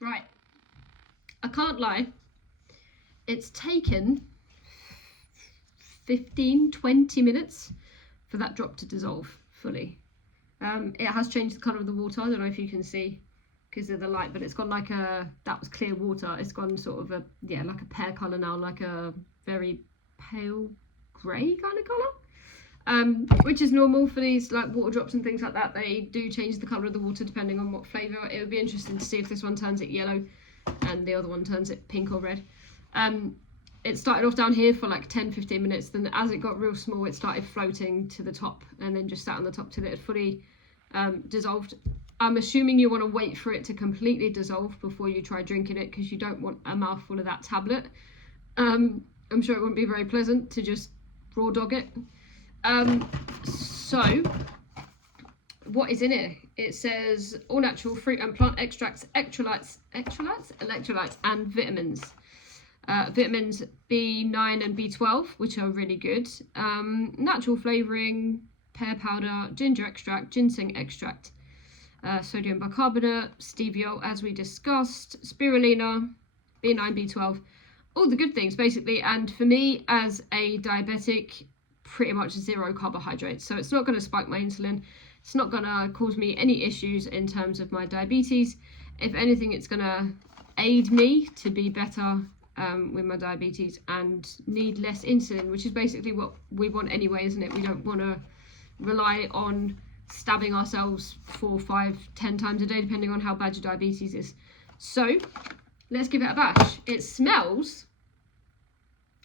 Right, I can't lie, it's taken 15-20 minutes for that drop to dissolve fully. It has changed the colour of the water. I don't know if you can see because of the light, but it's gone like that was clear water, it's gone sort of like a pear colour now, like a very pale grey kind of colour, which is normal for these like water drops and things like that. They do change the colour of the water depending on what flavour. It would be interesting to see if this one turns it yellow and the other one turns it pink or red. It started off down here for like 10-15 minutes, then as it got real small it started floating to the top and then just sat on the top till it had fully dissolved. I'm assuming you want to wait for it to completely dissolve before you try drinking it, because you don't want a mouthful of that tablet. I'm sure it wouldn't be very pleasant to just raw dog it. So what is in it? It says all natural fruit and plant extracts, electrolytes and vitamins. Vitamins B9 and B12, which are really good. Natural flavouring, pear powder, ginger extract, ginseng extract, sodium bicarbonate, stevia, as we discussed, spirulina, B9, B12, all the good things basically. And for me as a diabetic, pretty much zero carbohydrates. So it's not going to spike my insulin. It's not going to cause me any issues in terms of my diabetes. If anything, it's going to aid me to be better with my diabetes and need less insulin, which is basically what we want anyway, isn't it? We don't want to rely on stabbing ourselves 4, 5, 10 times a day, depending on how bad your diabetes is. So let's give it a bash. It smells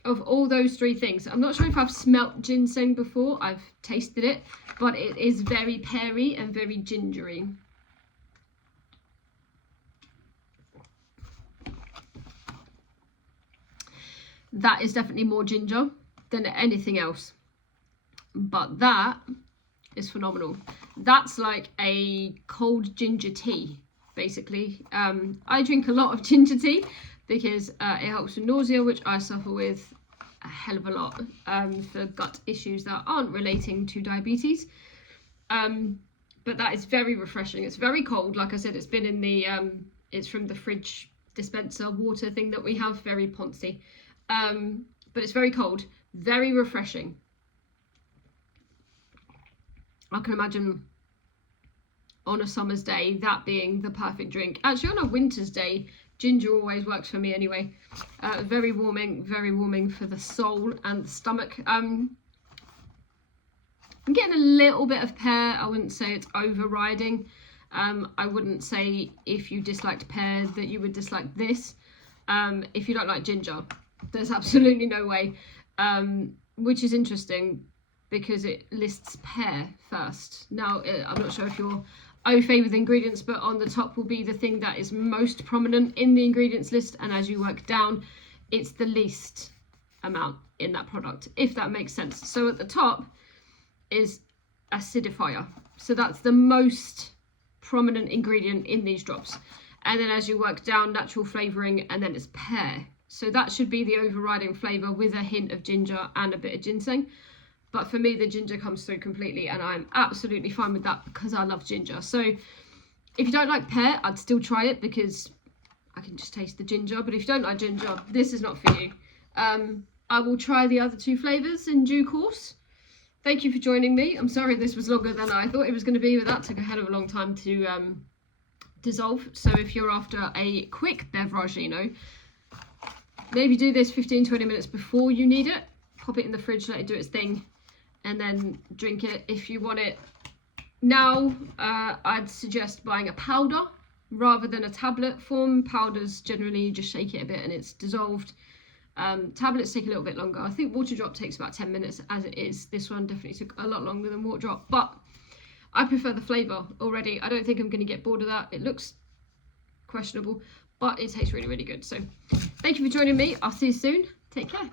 of all those three things. I'm not sure if I've smelt ginseng before, I've tasted it, but it is very peary and very gingery. That is definitely more ginger than anything else, but that is phenomenal. That's like a cold ginger tea, basically. I drink a lot of ginger tea because it helps with nausea, which I suffer with a hell of a lot, for gut issues that aren't relating to diabetes. But that is very refreshing. It's very cold. Like I said, it's been in the, it's from the fridge dispenser water thing that we have, very poncy. But it's very cold, very refreshing. I can imagine on a summer's day that being the perfect drink. Actually, on a winter's day, ginger always works for me anyway. Very warming for the soul and the stomach. I'm getting a little bit of pear. I wouldn't say it's overriding. I wouldn't say if you disliked pear that you would dislike this. If you don't like ginger, there's absolutely no way, which is interesting because it lists pear first. Now, I'm not sure if you're au fait with ingredients, but on the top will be the thing that is most prominent in the ingredients list, and as you work down, it's the least amount in that product, if that makes sense. So at the top is acidifier, so that's the most prominent ingredient in these drops, and then as you work down, natural flavouring, and then it's pear. So that should be the overriding flavour with a hint of ginger and a bit of ginseng. But for me, the ginger comes through completely, and I'm absolutely fine with that because I love ginger. So if you don't like pear, I'd still try it because I can just taste the ginger. But if you don't like ginger, this is not for you. I will try the other two flavours in due course. Thank you for joining me. I'm sorry this was longer than I thought it was going to be, but that took a hell of a long time to dissolve. So if you're after a quick beverage, maybe do this 15-20 minutes before you need it. Pop it in the fridge, let it do its thing, and then drink it. If you want it now, I'd suggest buying a powder rather than a tablet form. Powders, generally, you just shake it a bit and it's dissolved. Tablets take a little bit longer. I think water drop takes about 10 minutes as it is. This one definitely took a lot longer than water drop, but I prefer the flavour already. I don't think I'm going to get bored of that. It looks questionable, but it tastes really, really good. So thank you for joining me. I'll see you soon. Take care.